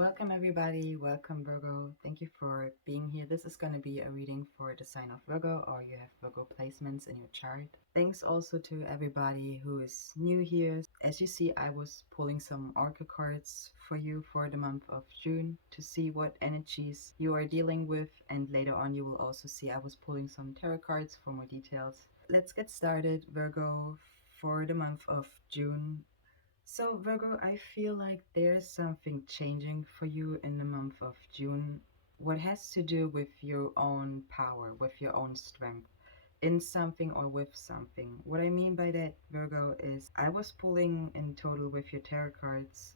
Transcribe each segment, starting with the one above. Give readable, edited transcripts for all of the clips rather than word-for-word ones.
Welcome, everybody. Welcome, Virgo. Thank you for being here. This is going to be a reading for the sign of Virgo, or you have Virgo placements in your chart. Thanks also to everybody who is new here. As you see, I was pulling some oracle cards for you for the month of June to see what energies you are dealing with. And later on, you will also see I was pulling some tarot cards for more details. Let's get started, Virgo, for the month of June. So, Virgo, I feel like there's something changing for you in the month of June. What has to do with your own power, with your own strength in something or with something. What I mean by that, Virgo, is I was pulling in total with your tarot cards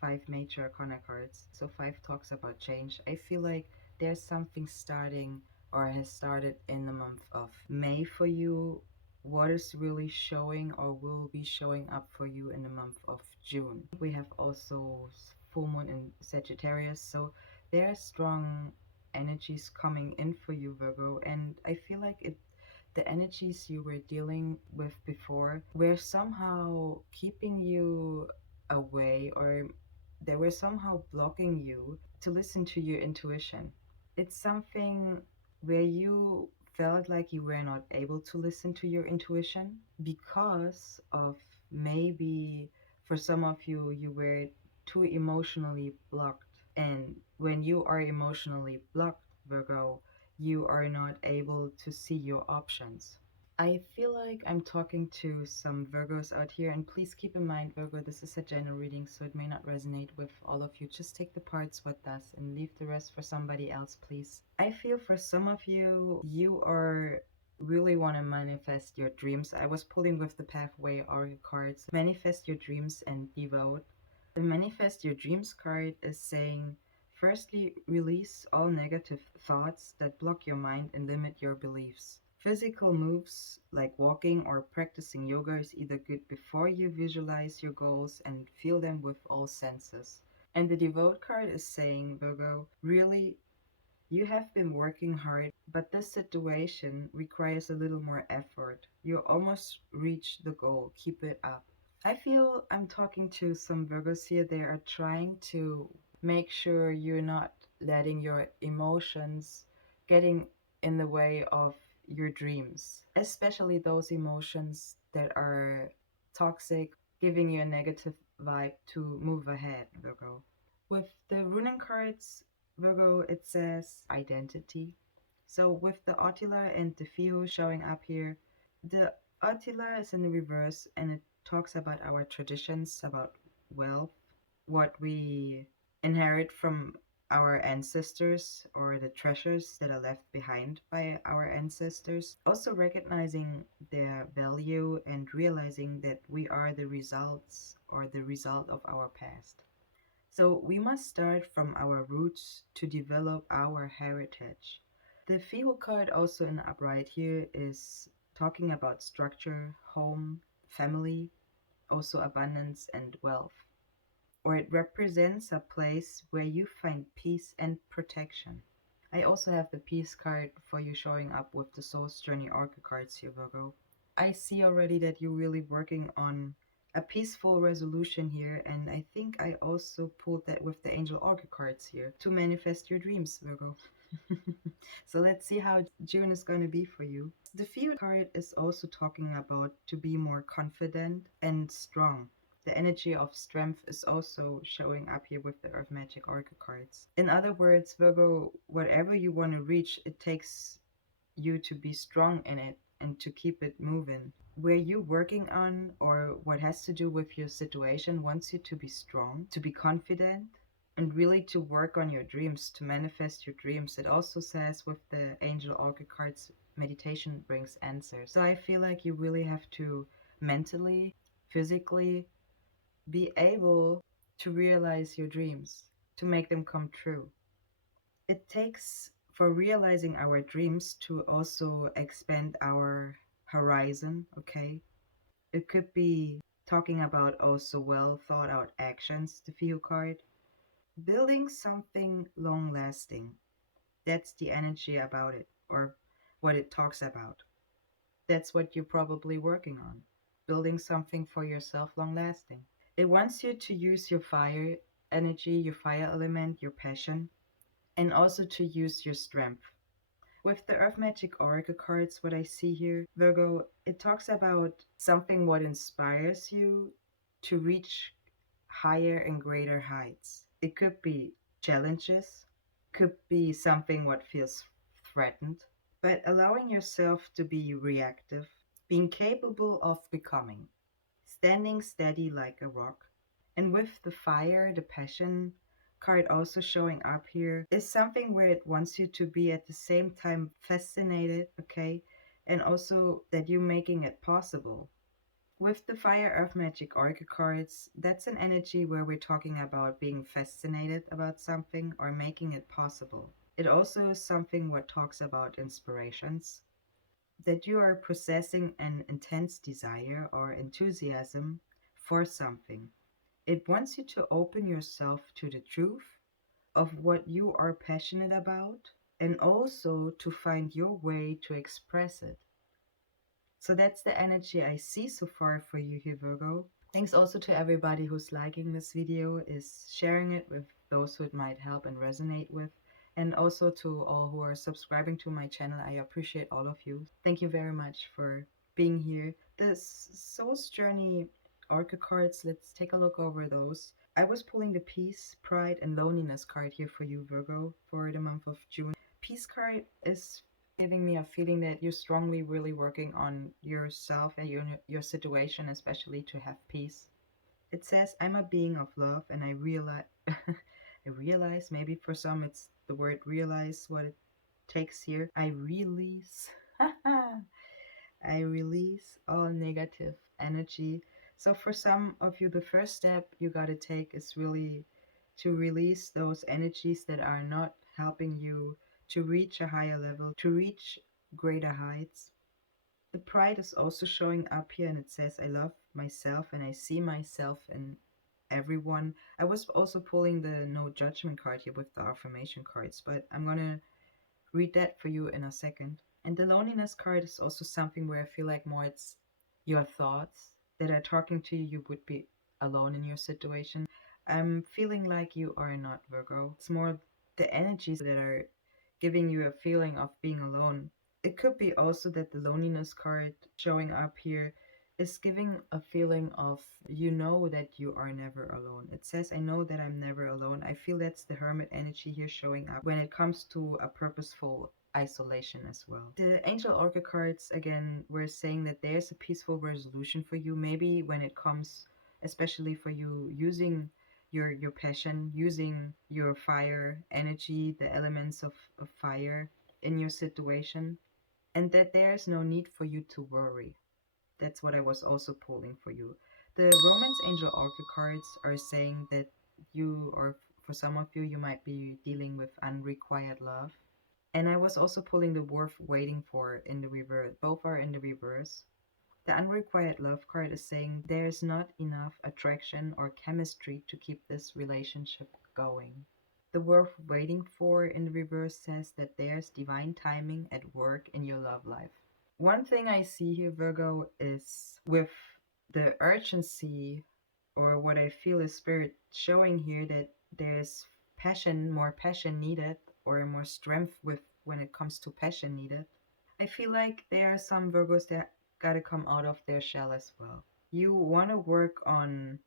five major arcana cards. So, five talks about change. I feel like there's something starting or has started in the month of May for you, what is really showing or will be showing up for you in the month of June. We have also full moon in Sagittarius, so there are strong energies coming in for you, Virgo, and I feel like the energies you were dealing with before were somehow keeping you away, or they were somehow blocking you to listen to your intuition. It's something where you felt like you were not able to listen to your intuition because of, maybe for some of you, you were too emotionally blocked. And when you are emotionally blocked, Virgo, you are not able to see your options. I feel like I'm talking to some Virgos out here, and please keep in mind, Virgo, this is a general reading, so it may not resonate with all of you. Just take the parts what does and leave the rest for somebody else, please. I feel for some of you, you are really want to manifest your dreams. I was pulling with the Pathway Oracle cards. Manifest your dreams and devote. The Manifest Your Dreams card is saying, firstly, release all negative thoughts that block your mind and limit your beliefs. Physical moves like walking or practicing yoga is either good before you visualize your goals and feel them with all senses. And the Devote card is saying, Virgo, really, you have been working hard, but this situation requires a little more effort. You almost reached the goal. Keep it up. I feel I'm talking to some Virgos here. They are trying to make sure you're not letting your emotions getting in the way of your dreams, especially those emotions that are toxic, giving you a negative vibe to move ahead, Virgo. With the runing cards, Virgo, it says identity. So with the Attila and the Fiho showing up here, the Attila is in the reverse and it talks about our traditions, about wealth, what we inherit from our ancestors or the treasures that are left behind by our ancestors. Also recognizing their value and realizing that we are the results or the result of our past. So we must start from our roots to develop our heritage. The Fiho card also in the upright here is talking about structure, home, family, also abundance and wealth. Or it represents a place where you find peace and protection. I also have the peace card for you showing up with the Soul's Journey Oracle cards here, Virgo. I see already that you're really working on a peaceful resolution here, and I think I also pulled that with the Angel Oracle cards here to manifest your dreams, Virgo. So let's see how June is going to be for you. The Fear card is also talking about to be more confident and strong. The energy of strength is also showing up here with the Earth Magic Oracle cards. In other words, Virgo, whatever you want to reach, it takes you to be strong in it and to keep it moving. Where you're working on or what has to do with your situation wants you to be strong, to be confident, and really to work on your dreams, to manifest your dreams. It also says with the Angel Oracle cards, meditation brings answers. So I feel like you really have to mentally, physically be able to realize your dreams, to make them come true. It takes for realizing our dreams to also expand our horizon, okay? It could be talking about also well thought out actions, the Feel card. Building something long lasting. That's the energy about it, or what it talks about. That's what you're probably working on. Building something for yourself long lasting. It wants you to use your fire energy, your fire element, your passion, and also to use your strength. With the Earth Magic Oracle cards, what I see here, Virgo, it talks about something what inspires you to reach higher and greater heights. It could be challenges, could be something what feels threatened, but allowing yourself to be reactive, being capable of becoming, standing steady like a rock. And with the fire, the passion card also showing up here is something where it wants you to be at the same time fascinated, okay, and also that you're making it possible. With the Fire Earth Magic Oracle cards, that's an energy where we're talking about being fascinated about something or making it possible. It also is something what talks about inspirations, that you are possessing an intense desire or enthusiasm for something. It wants you to open yourself to the truth of what you are passionate about and also to find your way to express it. So that's the energy I see so far for you here, Virgo. Thanks also to everybody who's liking this video, is sharing it with those who it might help and resonate with. And also to all who are subscribing to my channel, I appreciate all of you. Thank you very much for being here. The Soul's Journey Oracle cards, let's take a look over those. I was pulling the Peace, Pride, and Loneliness card here for you, Virgo, for the month of June. Peace card is giving me a feeling that you're strongly really working on yourself and your situation, especially to have peace. It says, I'm a being of love, and I realize I realize, maybe for some it's the word realize what it takes here. I release I release all negative energy. So for some of you, the first step you got to take is really to release those energies that are not helping you to reach a higher level, to reach greater heights. The pride is also showing up here, and it says, I love myself and I see myself in everyone. I was also pulling the no judgment card here with the affirmation cards, but I'm gonna read that for you in a second. And the loneliness card is also something where I feel like more it's your thoughts that are talking to you. You would be alone in your situation. I'm feeling like you are not, Virgo. It's more the energies that are giving you a feeling of being alone. It could be also that the loneliness card showing up here is giving a feeling of you know that you are never alone. It says, I know that I'm never alone. I feel that's the hermit energy here showing up when it comes to a purposeful isolation as well. The angel oracle cards again were saying that there's a peaceful resolution for you, maybe when it comes especially for you using your passion, using your fire energy, the elements of fire in your situation, and that there's no need for you to worry. That's what I was also pulling for you. The romance angel oracle cards are saying that you, or for some of you, you might be dealing with unrequited love. And I was also pulling the worth waiting for in the reverse. Both are in the reverse. The unrequited love card is saying there's not enough attraction or chemistry to keep this relationship going. The worth waiting for in the reverse says that there's divine timing at work in your love life. One thing I see here, Virgo, is with the urgency, or what I feel is spirit showing here, that there's passion, more passion needed, or more strength with when it comes to passion needed. I feel like there are some Virgos that gotta come out of their shell as well. You want to work on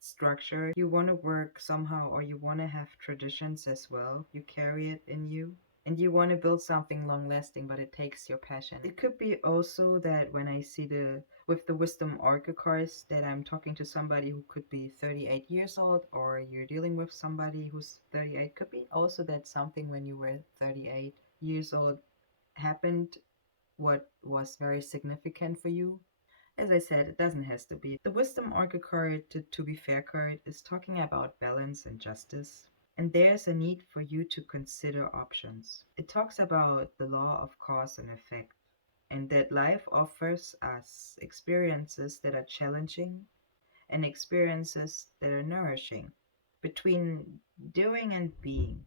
structure, you want to work somehow, or you want to have traditions as well. You carry it in you. And you want to build something long lasting, but it takes your passion. It could be also that when I see with the wisdom oracle cards, that I'm talking to somebody who could be 38 years old, or you're dealing with somebody who's 38. Could be also that something when you were 38 years old happened what was very significant for you. As I said, it doesn't have to be. The wisdom oracle card, to be fair card, is talking about balance and justice. And there's a need for you to consider options. It talks about the law of cause and effect, and that life offers us experiences that are challenging and experiences that are nourishing. Between doing and being,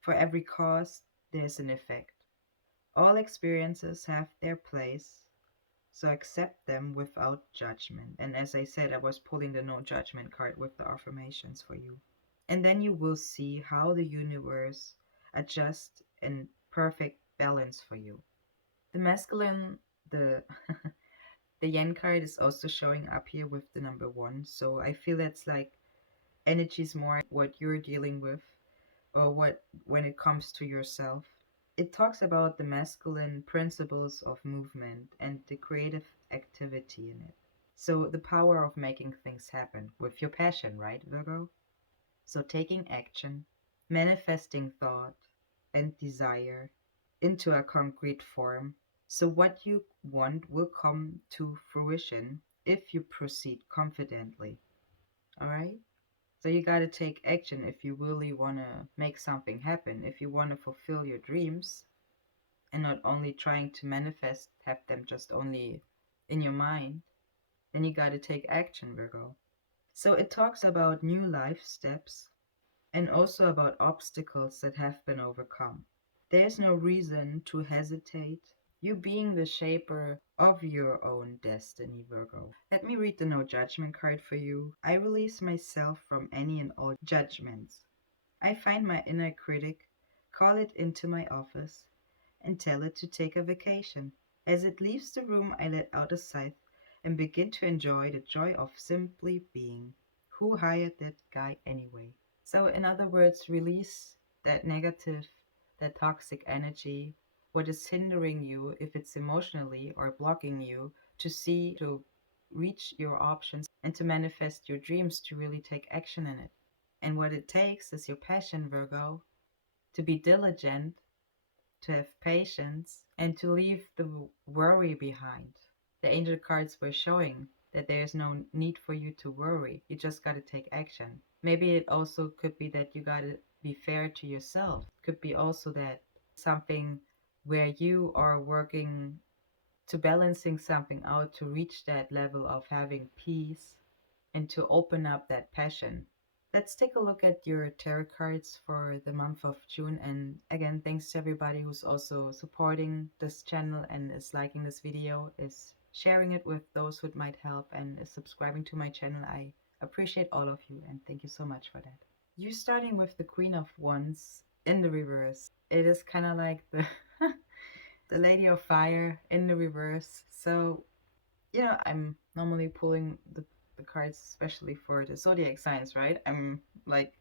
for every cause, there's an effect. All experiences have their place, So accept them without judgment. And as I said, I was pulling the no judgment card with the affirmations for you. And then you will see how the universe adjusts in perfect balance for you. The masculine, the the yen card is also showing up here with the number one. So I feel that's like energy is more what you're dealing with, or what when it comes to yourself. It talks about the masculine principles of movement and the creative activity in it. So the power of making things happen with your passion, right, Virgo? So taking action, manifesting thought and desire into a concrete form. So what you want will come to fruition if you proceed confidently. All right? So you got to take action if you really want to make something happen, if you want to fulfill your dreams and not only trying to manifest, have them just only in your mind, then you got to take action, Virgo. So it talks about new life steps and also about obstacles that have been overcome. There's no reason to hesitate. You being the shaper of your own destiny, Virgo. Let me read the no judgment card for you. I release myself from any and all judgments. I find my inner critic, call it into my office, and tell it to take a vacation. As it leaves the room, I let out a sigh and begin to enjoy the joy of simply being. Who hired that guy anyway? So, in other words, release that negative, that toxic energy, what is hindering you, if it's emotionally or blocking you, to reach your options and to manifest your dreams, to really take action in it. And what it takes is your passion, Virgo, to be diligent, to have patience, and to leave the worry behind. The angel cards were showing that there is no need for you to worry. You just got to take action. Maybe it also could be that you got to be fair to yourself. Could be also that something where you are working to balancing something out to reach that level of having peace and to open up that passion. Let's take a look at your tarot cards for the month of June. And again, thanks to everybody who's also supporting this channel and is liking this video, is sharing it with those who it might help, and is subscribing to my channel. I appreciate all of you and thank you so much for that. You starting with the Queen of Wands in the reverse. It is kind of like the the Lady of Fire in the reverse. So I'm normally pulling the cards, especially for the zodiac signs, right? I'm like,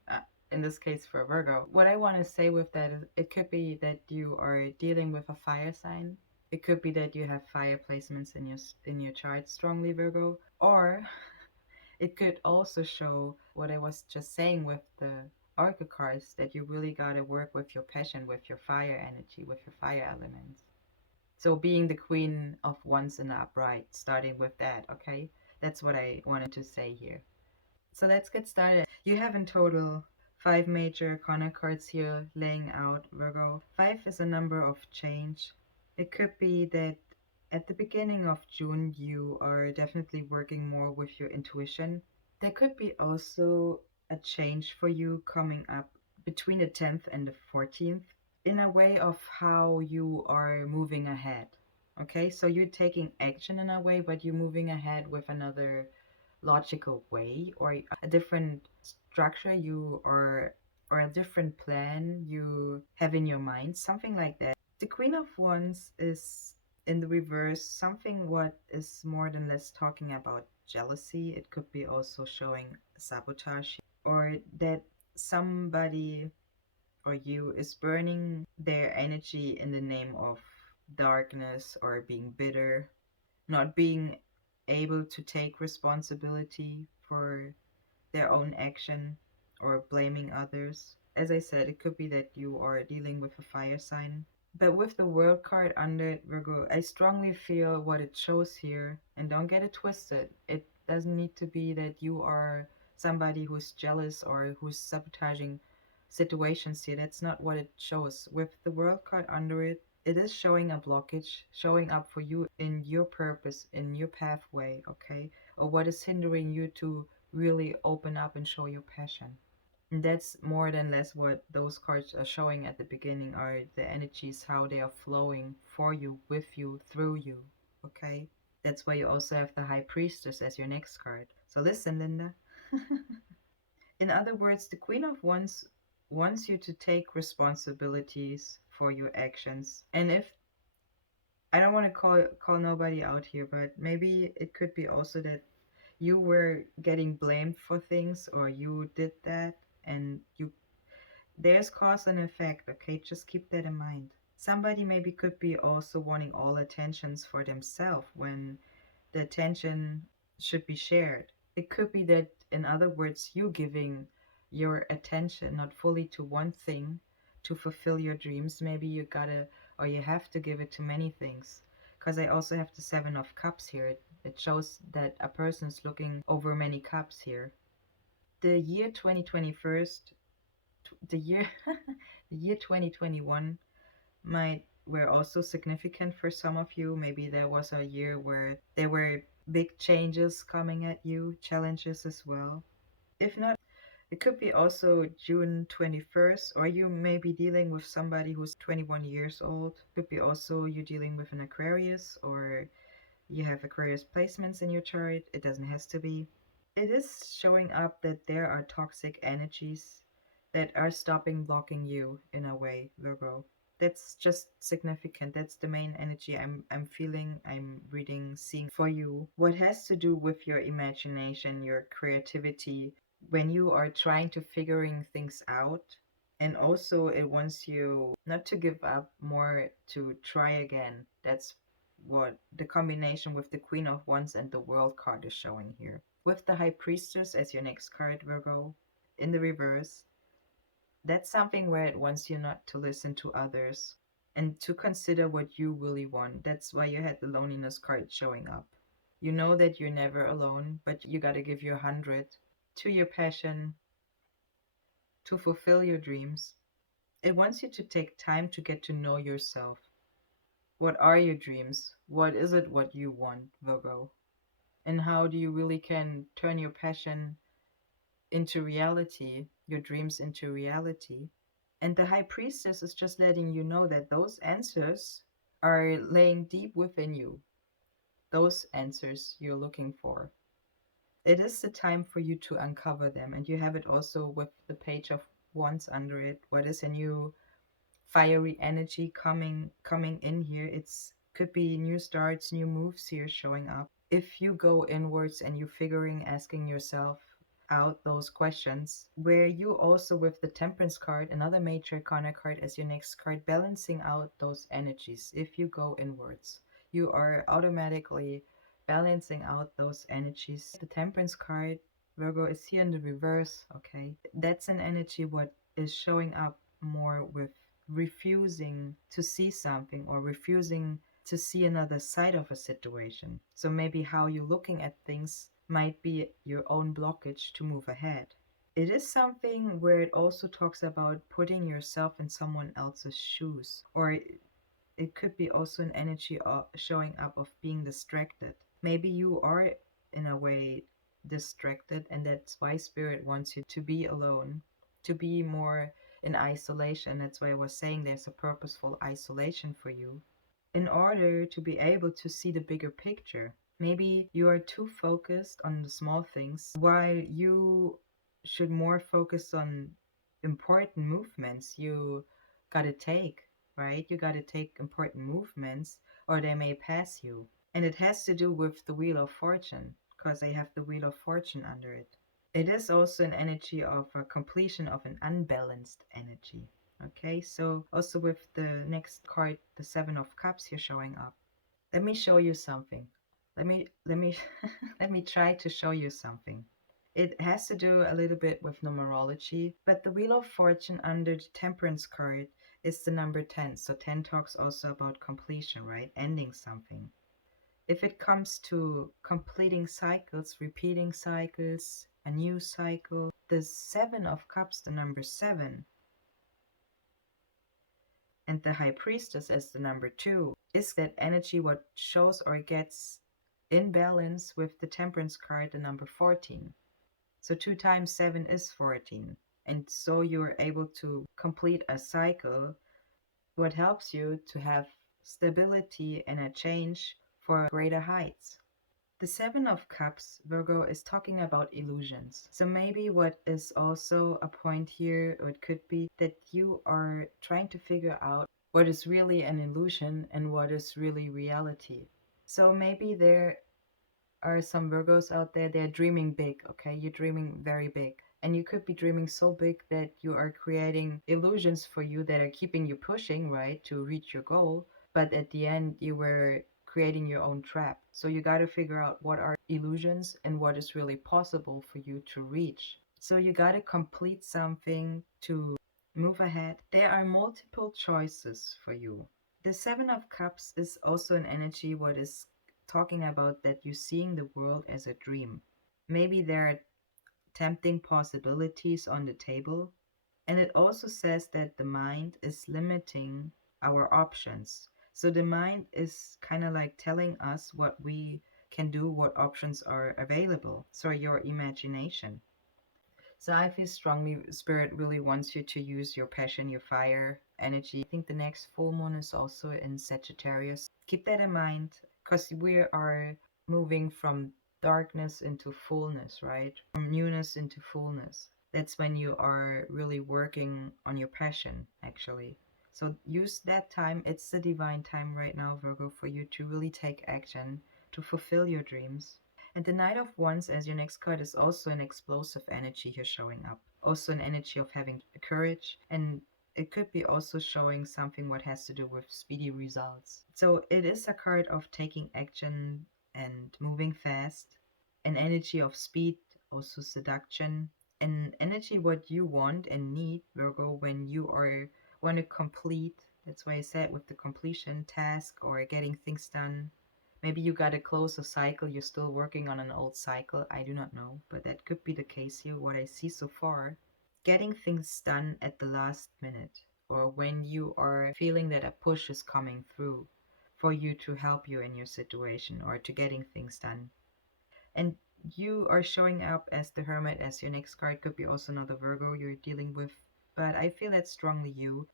in this case for Virgo. What I want to say with that is it could be that you are dealing with a fire sign. It could be that you have fire placements in your chart strongly, Virgo. Or it could also show what I was just saying with the Oracle cards, that you really got to work with your passion, with your fire energy, with your fire elements. So being the Queen of Wands in the upright, starting with that, okay? That's what I wanted to say here. So let's get started. You have in total 5 major corner cards here laying out, Virgo. 5 is a number of change. It could be that at the beginning of June, you are definitely working more with your intuition. There could be also a change for you coming up between the 10th and the 14th in a way of how you are moving ahead. Okay, so you're taking action in a way, but you're moving ahead with another logical way, or a different structure or a different plan you have in your mind, something like that. The Queen of Wands is in the reverse, something what is more than less talking about jealousy. It could be also showing sabotage, or that somebody or you is burning their energy in the name of darkness, or being bitter, not being able to take responsibility for their own action, or blaming others. As I said, it could be that you are dealing with a fire sign. But with the World card under it, Virgo, I strongly feel what it shows here, and don't get it twisted. It doesn't need to be that you are somebody who's jealous or who's sabotaging situations here. That's not what it shows. With the World card under it, it is showing a blockage, showing up for you in your purpose, in your pathway, okay? Or what is hindering you to really open up and show your passion. And that's more than less what those cards are showing at the beginning, are the energies, how they are flowing for you, with you, through you, okay? That's why you also have the High Priestess as your next card. So listen, Linda. In other words, the Queen of Wands wants you to take responsibilities for your actions. And if I don't want to call nobody out here, but maybe it could be also that you were getting blamed for things or you did that and you there's cause and effect, okay? Just keep that in mind. Somebody maybe could be also wanting all attentions for themselves when the attention should be shared. It could be that, in other words, you giving your attention not fully to one thing to fulfill your dreams. Maybe you gotta or you have to give it to many things. Because I also have the Seven of Cups here. It shows that a person's looking over many cups here. The year 2021, the year the year 2021 might were also significant for some of you. Maybe there was a year where there were big changes coming at you, challenges as well. If not, it could be also June 21st, or you may be dealing with somebody who's 21 years old. Could be also you dealing with an Aquarius, or you have Aquarius placements in your chart. It doesn't have to be. It is showing up that there are toxic energies that are stopping blocking you in a way, Virgo. That's just significant. That's the main energy I'm feeling, I'm reading, seeing for you. What has to do with your imagination, your creativity, when you are trying to figuring things out. And also it wants you not to give up, more to try again. That's what the combination with the Queen of Wands and the World card is showing here. With the High Priestess as your next card, Virgo, in the reverse, that's something where it wants you not to listen to others and to consider what you really want. That's why you had the loneliness card showing up. You know that you're never alone, but you gotta give your 100 to your passion, to fulfill your dreams. It wants you to take time to get to know yourself. What are your dreams? What is it what you want, Virgo? And how do you really can turn your passion into reality, your dreams into reality? And the High Priestess is just letting you know that those answers are laying deep within you. Those answers you're looking for. It is the time for you to uncover them. And you have it also with the Page of Wands under it. What is a new fiery energy coming in here? It's could be new starts, new moves here showing up. If you go inwards and you're figuring, asking yourself out those questions, where you also with the Temperance card, another major arcana card as your next card, balancing out those energies. If you go inwards, you are automatically balancing out those energies. The Temperance card, Virgo, is here in the reverse. Okay, that's an energy what is showing up more with refusing to see something or refusing to see another side of a situation. So maybe how you're looking at things might be your own blockage to move ahead. It is something where it also talks about putting yourself in someone else's shoes, or it could be also an energy showing up of being distracted. Maybe you are in a way distracted, and that's why Spirit wants you to be alone, to be more in isolation. That's why I was saying there's a purposeful isolation for you in order to be able to see the bigger picture. Maybe you are too focused on the small things while you should more focus on important movements you gotta take, right? You gotta take important movements or they may pass you. And it has to do with the Wheel of Fortune because I have the Wheel of Fortune under it. It is also an energy of a completion of an unbalanced energy. Okay, so also with the next card, the Seven of Cups here showing up. Let me show you something. Let me let me try to show you something. It has to do a little bit with numerology, but the Wheel of Fortune under the Temperance card is the number 10. So 10 talks also about completion, right? Ending something. If it comes to completing cycles, repeating cycles, a new cycle, the Seven of Cups, the number 7, and the High Priestess as the number 2, is that energy what shows or gets in balance with the Temperance card, the number 14. So 2 times 7 is 14. And so you're able to complete a cycle, what helps you to have stability and a change for greater heights. The Seven of Cups, Virgo, is talking about illusions. So maybe what is also a point here, or it could be that you are trying to figure out what is really an illusion and what is really reality. So maybe there are some Virgos out there, they're dreaming big, okay? You're dreaming very big. And you could be dreaming so big that you are creating illusions for you that are keeping you pushing, right, to reach your goal. But at the end, you were creating your own trap. So you got to figure out what are illusions and what is really possible for you to reach. So you got to complete something to move ahead. There are multiple choices for you. The Seven of Cups is also an energy what is talking about that you're seeing the world as a dream. Maybe there are tempting possibilities on the table. And it also says that the mind is limiting our options. So the mind is kind of like telling us what we can do, what options are available. So your imagination. So I feel strongly Spirit really wants you to use your passion, your fire energy. I think the next full moon is also in Sagittarius. Keep that in mind because we are moving from darkness into fullness, right? From newness into fullness. That's when you are really working on your passion, actually. So use that time. It's the divine time right now, Virgo, for you to really take action to fulfill your dreams. And the Knight of Wands as your next card is also an explosive energy here showing up. Also an energy of having courage, and it could be also showing something what has to do with speedy results. So it is a card of taking action and moving fast, an energy of speed, also seduction, an energy what you want and need, Virgo, when you are want to complete. That's why I said with the completion task or getting things done. Maybe you got to close a cycle, you're still working on an old cycle. I do not know, but that could be the case here, what I see so far. Getting things done at the last minute, or when you are feeling that a push is coming through for you to help you in your situation or to getting things done. And you are showing up as the Hermit as your next card. Could be also another Virgo you're dealing with, but I feel that's strongly you.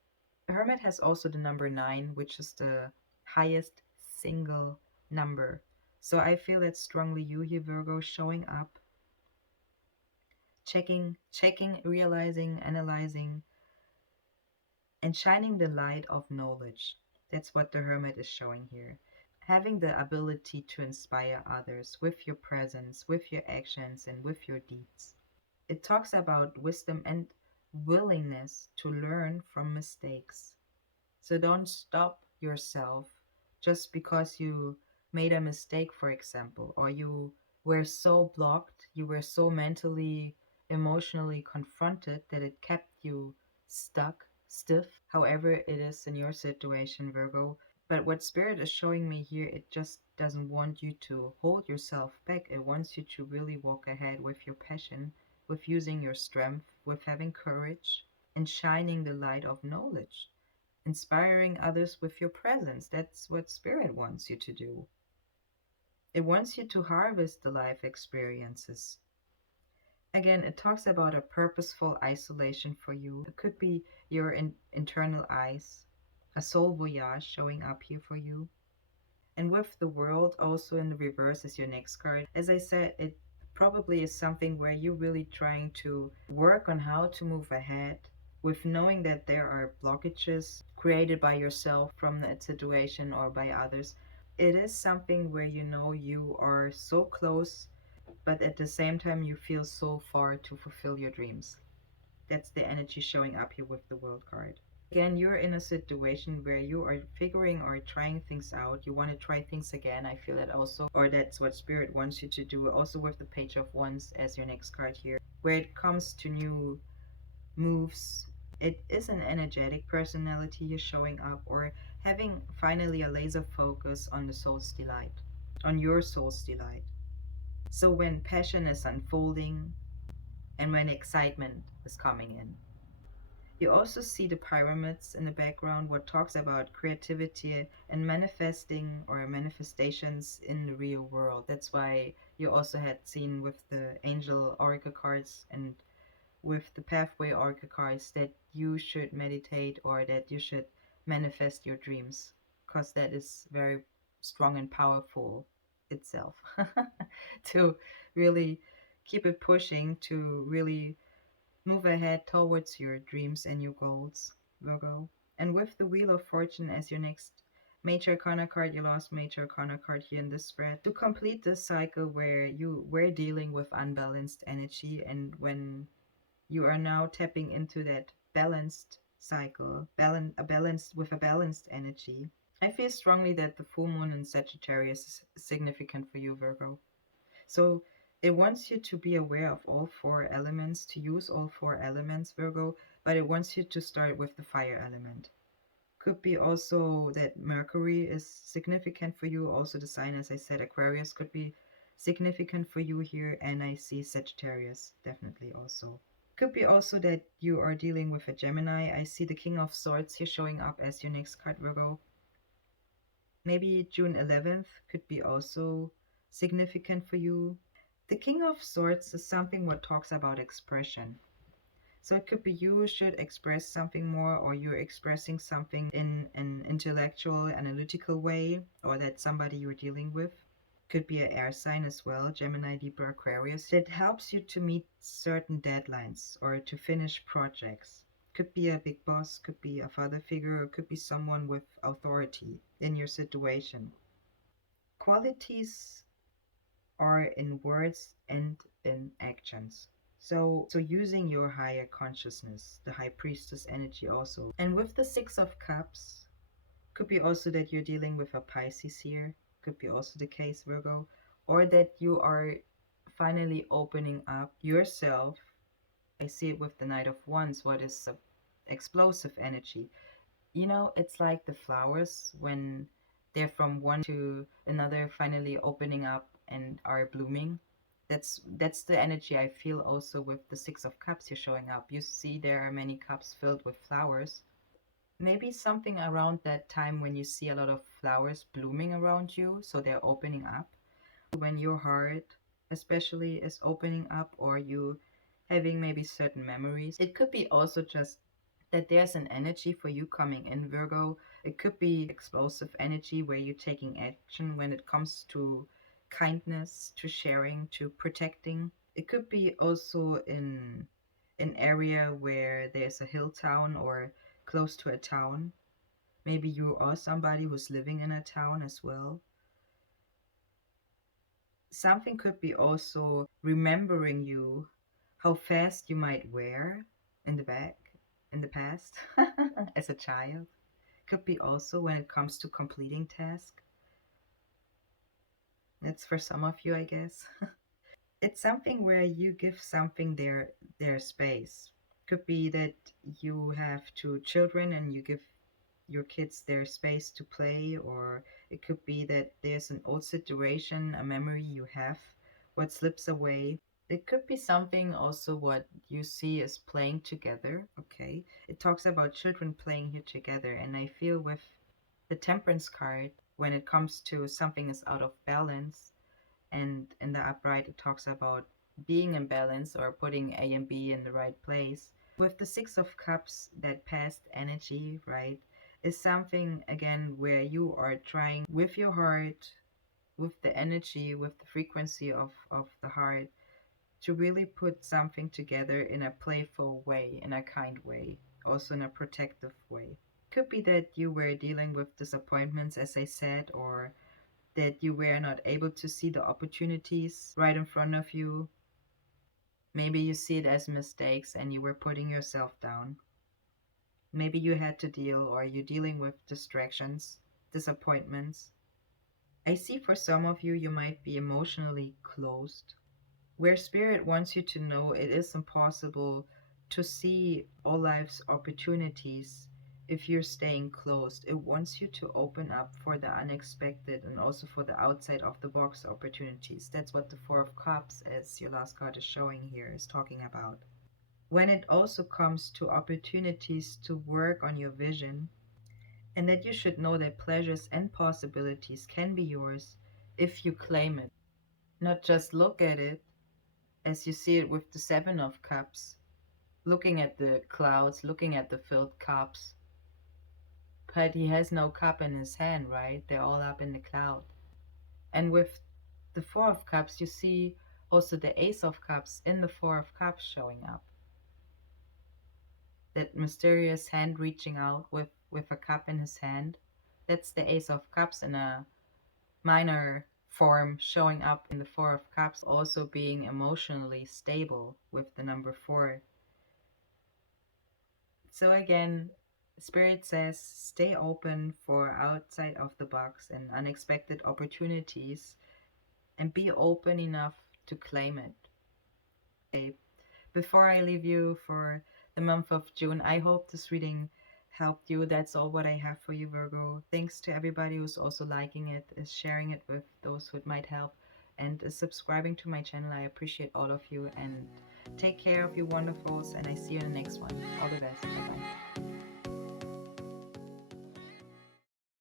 Hermit has also the number 9, which is the highest single number. So I feel that's strongly you here, Virgo, showing up, checking, realizing, analyzing, and shining the light of knowledge. That's what the Hermit is showing here. Having the ability to inspire others with your presence, with your actions, and with your deeds. It talks about wisdom and willingness to learn from mistakes. So don't stop yourself just because you made a mistake, for example, or you were so blocked, you were so mentally, emotionally confronted that it kept you stuck, stiff, however it is in your situation, Virgo. But what Spirit is showing me here, it just doesn't want you to hold yourself back. It wants you to really walk ahead with your passion, with using your strength, with having courage, and shining the light of knowledge, inspiring others with your presence. That's what Spirit wants you to do. It wants you to harvest the life experiences. Again, it talks about a purposeful isolation for you. It could be your internal eyes, a soul voyage showing up here for you. And with the world also in the reverse is your next card. As I said, it probably is something where you're really trying to work on how to move ahead with knowing that there are blockages created by yourself from that situation or by others. It is something where you know you are so close, but at the same time you feel so far to fulfill your dreams. That's the energy showing up here with the World card. Again, you're in a situation where you are figuring or trying things out. You want to try things again. I feel that also, or that's what Spirit wants you to do. Also, with the Page of Wands as your next card here, where it comes to new moves, it is an energetic personality you're showing up, or having finally a laser focus on the soul's delight, on your soul's delight. So, when passion is unfolding and when excitement is coming in. You also see the pyramids in the background, what talks about creativity and manifesting or manifestations in the real world. That's why you also had seen with the angel oracle cards and with the pathway oracle cards that you should meditate or that you should manifest your dreams, because that is very strong and powerful itself to really keep it pushing, to really move ahead towards your dreams and your goals, Virgo. And with the Wheel of Fortune as your next major arcana card, your last major arcana card here in this spread, to complete this cycle where you were dealing with unbalanced energy, and when you are now tapping into that balanced cycle, a balanced energy. I feel strongly that the full moon in Sagittarius is significant for you, Virgo. So it wants you to be aware of all four elements, to use all four elements, Virgo, but it wants you to start with the fire element. Could be also that Mercury is significant for you. Also, the sign, as I said, Aquarius could be significant for you here, and I see Sagittarius definitely also. Could be also that you are dealing with a Gemini. I see the King of Swords here showing up as your next card, Virgo. Maybe June 11th could be also significant for you. The King of Swords is something what talks about expression. So it could be you should express something more, or you're expressing something in an intellectual, analytical way, or that somebody you're dealing with. Could be an air sign as well, Gemini, Libra, Aquarius, that helps you to meet certain deadlines or to finish projects. Could be a big boss, could be a father figure, or could be someone with authority in your situation. Qualities are in words and in actions. So using your higher consciousness, the high priestess energy also. And with the 6 of Cups, could be also that you're dealing with a Pisces here. Could be also the case, Virgo. Or that you are finally opening up yourself. I see it with the Knight of Wands, what is explosive energy. You know, it's like the flowers when they're from one to another finally opening up and are blooming. That's the energy I feel also with the 6 of Cups here showing up. You see there are many cups filled with flowers. Maybe something around that time when you see a lot of flowers blooming around you, so they're opening up. When your heart especially is opening up, or you having maybe certain memories. It could be also just that there's an energy for you coming in, Virgo. It could be explosive energy where you're taking action when it comes to kindness, to sharing, to protecting. It could be also in an area where there's a hill town or close to a town. Maybe you are somebody who's living in a town as well. Something could be also remembering you how fast you might wear in the back in the past as a child. Could be also when it comes to completing tasks. That's for some of you, I guess. It's something where you give something their space. Could be that you have 2 children and you give your kids their space to play, or it could be that there's an old situation, a memory you have, what slips away. It could be something also what you see as playing together, okay? It talks about children playing here together, and I feel with the Temperance card, when it comes to something is out of balance, and in the upright it talks about being in balance or putting A and B in the right place. With the 6 of Cups, that past energy, right, is something again where you are trying with your heart, with the energy, with the frequency of the heart, to really put something together in a playful way, in a kind way, also in a protective way. Could be that you were dealing with disappointments, as I said, or that you were not able to see the opportunities right in front of you. Maybe you see it as mistakes and you were putting yourself down. Maybe you had to deal, or you're dealing with distractions, disappointments. I see for some of you, you might be emotionally closed, where Spirit wants you to know it is impossible to see all life's opportunities if you're staying closed. It wants you to open up for the unexpected and also for the outside of the box opportunities. That's what the 4 of Cups, as your last card is showing here, is talking about. When it also comes to opportunities to work on your vision, and that you should know that pleasures and possibilities can be yours if you claim it. Not just look at it as you see it with the 7 of Cups, looking at the clouds, looking at the filled cups, but he has no cup in his hand, right? They're all up in the cloud. And with the Four of Cups, you see also the Ace of Cups in the Four of Cups showing up. That mysterious hand reaching out with a cup in his hand. That's the Ace of Cups in a minor form showing up in the Four of Cups, also being emotionally stable with the number 4. So again, Spirit says stay open for outside of the box and unexpected opportunities and be open enough to claim it. Okay. Before I leave you for the month of June, I hope this reading helped you. That's all what I have for you, Virgo. Thanks to everybody who's also liking it, is sharing it with those who it might help, and is subscribing to my channel. I appreciate all of you, and take care of you wonderfuls, and I see you in the next one. All the best. Bye-bye.